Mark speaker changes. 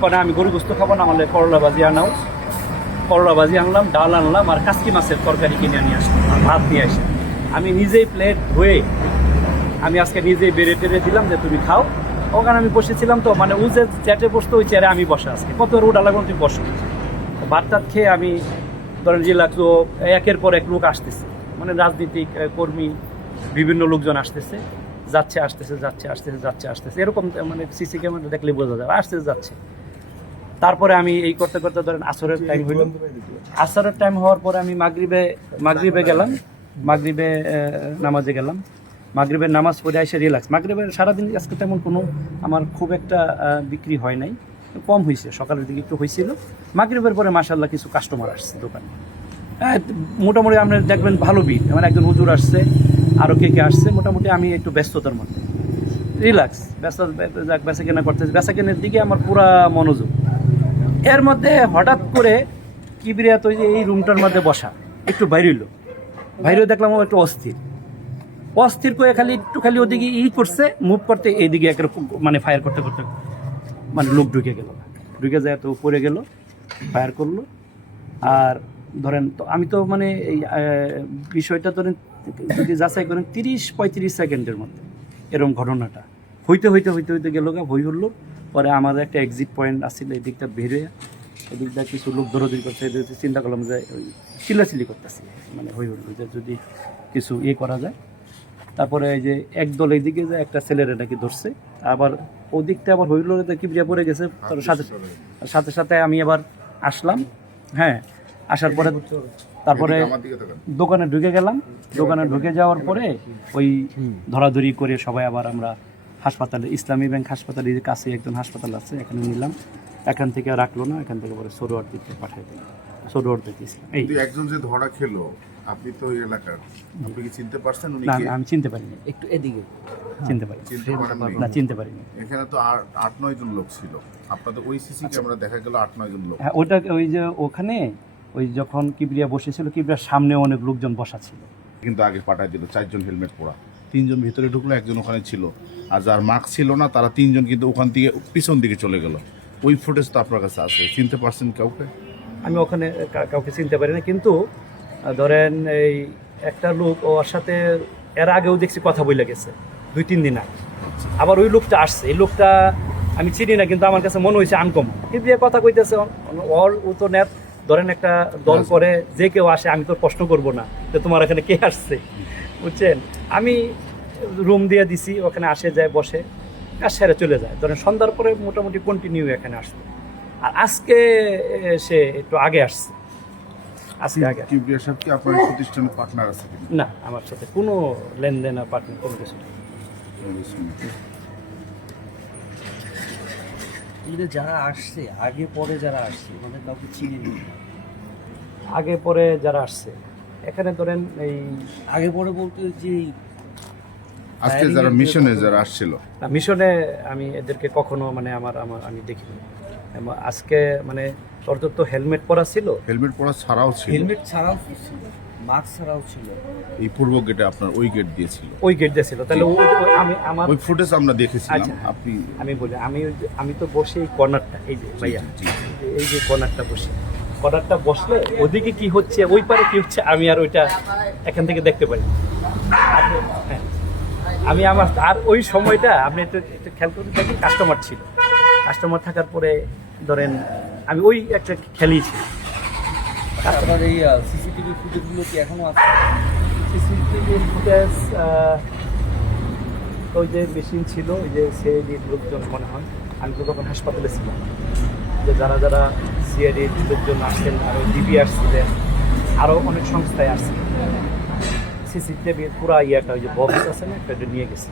Speaker 1: কনে আমি গরু গোস্ত খাব না আমাদের করলা ভাজি আনাও। করলা ভাজি আনলাম, ডাল আনলাম, আর কাসকি মাছের তরকারি কিনে নিয়ে আসলাম, আর ভাত নিয়ে আসি আমি নিজেই প্লেট ধুয়ে, আমি আজকে নিজেই বেড়ে টেড়ে দিলাম যে তুমি খাও। ওখানে আমি বসেছিলাম তো মানে ও যে চ্যাটে বসতো, ওই চেয়ারে আমি বসে আজকে। কত রোড আলাগো তুমি বসো। ভাত টাত খেয়ে আমি ধরেন যে লাগতো, একের পর এক লোক আসতেছে। মানে রাজনীতিক কর্মী, বিভিন্ন লোকজন আসতেছে। যাচ্ছে আসতেছে যাচ্ছে আসতেছে যাচ্ছে, আসতেছে। এরকম মানে সিসি ক্যামেরা দেখলে বোঝা যাবে। আসতেছে, যাচ্ছে। তারপরে আমি এই করতে করতে ধরেন আসরের টাইম হইল। আসরের টাইম হওয়ার পরে আমি মাগরিবে মাগরিবে গেলাম। মাগরিবে নামাজে গেলাম। মাগরিবের নামাজ পড়ে এসে রিল্যাক্স মাগরিবের সারাদিন আজকে তেমন কোনো আমার খুব একটা বিক্রি হয় নাই। কম হয়েছে সকালের দিকে একটু হয়েছিল মাগরিবের পরে মাসাল্লাহ কিছু কাস্টমার আসছে দোকানে। হ্যাঁ মোটামুটি আপনি দেখবেন ভালো ভিড়। মানে একজন হুজুর আসছে আরও কে কে আসছে, মোটামুটি আমি একটু ব্যস্ততার মধ্যে। রিল্যাক্স ব্যস্ত বেচা কেনা করতেছে। বেচা কেনার দিকে আমার পুরা মনোযোগ। এর মধ্যে হঠাৎ করে কিবরিয়া তো এই রুমটার মধ্যে বসা, একটু বাইরেল বাইরেও দেখলাম ও একটু অস্থির। অস্থির করে খালি একটু খালি ওদিকে ই করছে মুভ করতে, এইদিকে একরকম মানে ফায়ার করতে করতে মানে লোক ঢুকে গেল। ঢুকে যায় তো পড়ে গেল ফায়ার করল। আর ধরেন তো আমি তো মানে এই বিষয়টা ধরেন যদি যাচাই করেন, তিরিশ পঁয়ত্রিশ সেকেন্ডের মধ্যে এরকম ঘটনাটা। হইতে হইতে হইতে হইতে গেল গা ভই হলো পরে আমার একটা এক্সিট পয়েন্ট আসছিল এই দিকটা বের হয়ে এদিক দিয়ে কিছু লোক দৌড়দৌড়ি করছে চিন্তা করলাম যে ওই চিল্লাচিল্লি করতেছি মানে হই হলো যে যদি কিছু ইয়ে করা যায়। তারপরে এই যে একদল এইদিকে যে একটা ছেলের নাকি ধরছে আবার ওদিকটা আবার হইল কিবরিয়া পড়ে গেছে তার সাথে সাথে সাথে আমি আবার আসলাম হ্যাঁ আসার পরে তারপরে দোকানে ঢুকে গেলাম দোকানে ঢুকে যাওয়ার পরে ওই ধরাধরি করে সবাই আবার আমরা হাসপাতালে ইসলামী ব্যাংক হাসপাতালের কাছে একজন হাসপাতাল আছে এখানে নিলাম। এখান থেকে রাখল না এখান থেকে পরে সরোয়ার দিকে পাঠাই দিলাম। সরোয়ার দিকে এই।
Speaker 2: একজন যে ধরা খেলো আপনি তো ওই এলাকার আপনি কি চিনতে পারছেন উনি
Speaker 1: না আমি চিনতে পারিনি।
Speaker 3: একটু এদিকে।
Speaker 1: চিনতে পারি
Speaker 2: চিনতে পারেননি?
Speaker 1: না চিনতে পারিনি।
Speaker 2: এখানে তো আর আট নয় জন লোক ছিল। আপনাদের ওই সিসি ক্যামেরা দেখা গেল আট নয় জন লোক।
Speaker 1: হ্যাঁ ওটা ওই যে ওখানে ওই যখন কিবরিয়া বসেছিল কিবরিয়ার সামনে অনেক লোকজন বসা ছিল।
Speaker 2: কিন্তু আগে পাঠায় দিল চারজন হেলমেট পরা। তিনজন ভিতরে ঢুকলো একজন ওখানে ছিল। আর যার মাস্ক ছিল না তারা তিনজন কিন্তু ওখান থেকে পিছন দিকে চলে গেল। ওই ফুটেজ তো আপনার কাছে আছে। চিনতে পারছেন কাউকে?
Speaker 1: আমি ওখানে কাউকে চিনতে পারি না কিন্তু ধরেন এই একটা লোক ওর সাথে এর আগেও দেখছি কথা বলে গেছে দুই তিন দিন আগে। আবার ওই লোকটা আসছে। এই লোকটা আমি চিনি না কিন্তু আমার কাছে মনে হয়েছে আনকম কিন্তু এ কথা কইতেছে ওর ও তো নেট ধরেন একটা দল করে যে কেউ আসে আমি তো প্রশ্ন করব না যে তোমার এখানে কে আসছে। বুঝছেন? আমি রুম দিয়ে দিছি ওখানে আসে যায় বসে কাজ সেরে চলে যায়। ধরেন সন্ধ্যার পরে মোটামুটি কন্টিনিউ এখানে আসছে আর আজকে সে একটু আগে আসছে। আজকে আগে।
Speaker 2: কি আপনার পার্টনার আছে
Speaker 1: না আমার সাথে কোনো লেনদেন আর পার্টনার কোনো কিছু
Speaker 3: যারা আসছে আগে পরে যারা আসছে ওদের কাউকে চিনি নি
Speaker 1: আগে পরে যারা আসছে এখানে ধরেন এই
Speaker 3: আগে পরে বলতে যে
Speaker 2: আজকে যারা মিশনে যারা আসছিল।
Speaker 1: মিশনে আমি এদেরকে কখনো মানে আমার আমার আমি দেখিনি। আজকে মানে তোর তো হেলমেট পরা ছিল।
Speaker 2: হেলমেট পরা ছাড়াও ছিল।
Speaker 3: হেলমেট ছাড়াও ছিল মাস্ক ছাড়াও ছিল।
Speaker 2: এই পূর্ব গেটে আপনার ওই গেট দিয়েছিল
Speaker 1: ওই গেট দিয়ে ছিল। তাহলে আমি আমার
Speaker 2: ওই ফুটেজ আমরা দেখেছিলাম।
Speaker 1: আচ্ছা।
Speaker 2: আপনি
Speaker 1: আমি বলি আমি আমি তো বসে এই কর্নারটা এই যে ভাইয়া। এই যে কর্নারটা বসে। কর্নারটা বসলে ওদিকে কি হচ্ছে ওই পারে কি হচ্ছে আমি আর ওইটা এখান থেকে দেখতে পারি। হ্যাঁ। আমি আমার আর ওই সময়টা আপনি একটু একটু খেয়াল করে দেখি কাস্টমার ছিল। কাস্টমার থাকার পরে ধরেন আমি ওই একটা খেলিয়েছি
Speaker 3: আপনার এই সিসিটিভি ফুটেজগুলো কি এখনও আছে?
Speaker 1: সিসিটিভি ফুটেজ ওই যে মেশিন ছিল ওই যে সিআইডির লোকজন মনে হয়। আমি তো তখন হাসপাতালে ছিলাম। যে যারা যারা সিআইডির লোকজন আসছেন আরও ডিবি আসছিলেন আরও অনেক সংস্থায় আসছে সিসিটিভি পুরা ইয়েটা ওই যে বক্স আছে না একটা নিয়ে গেছে।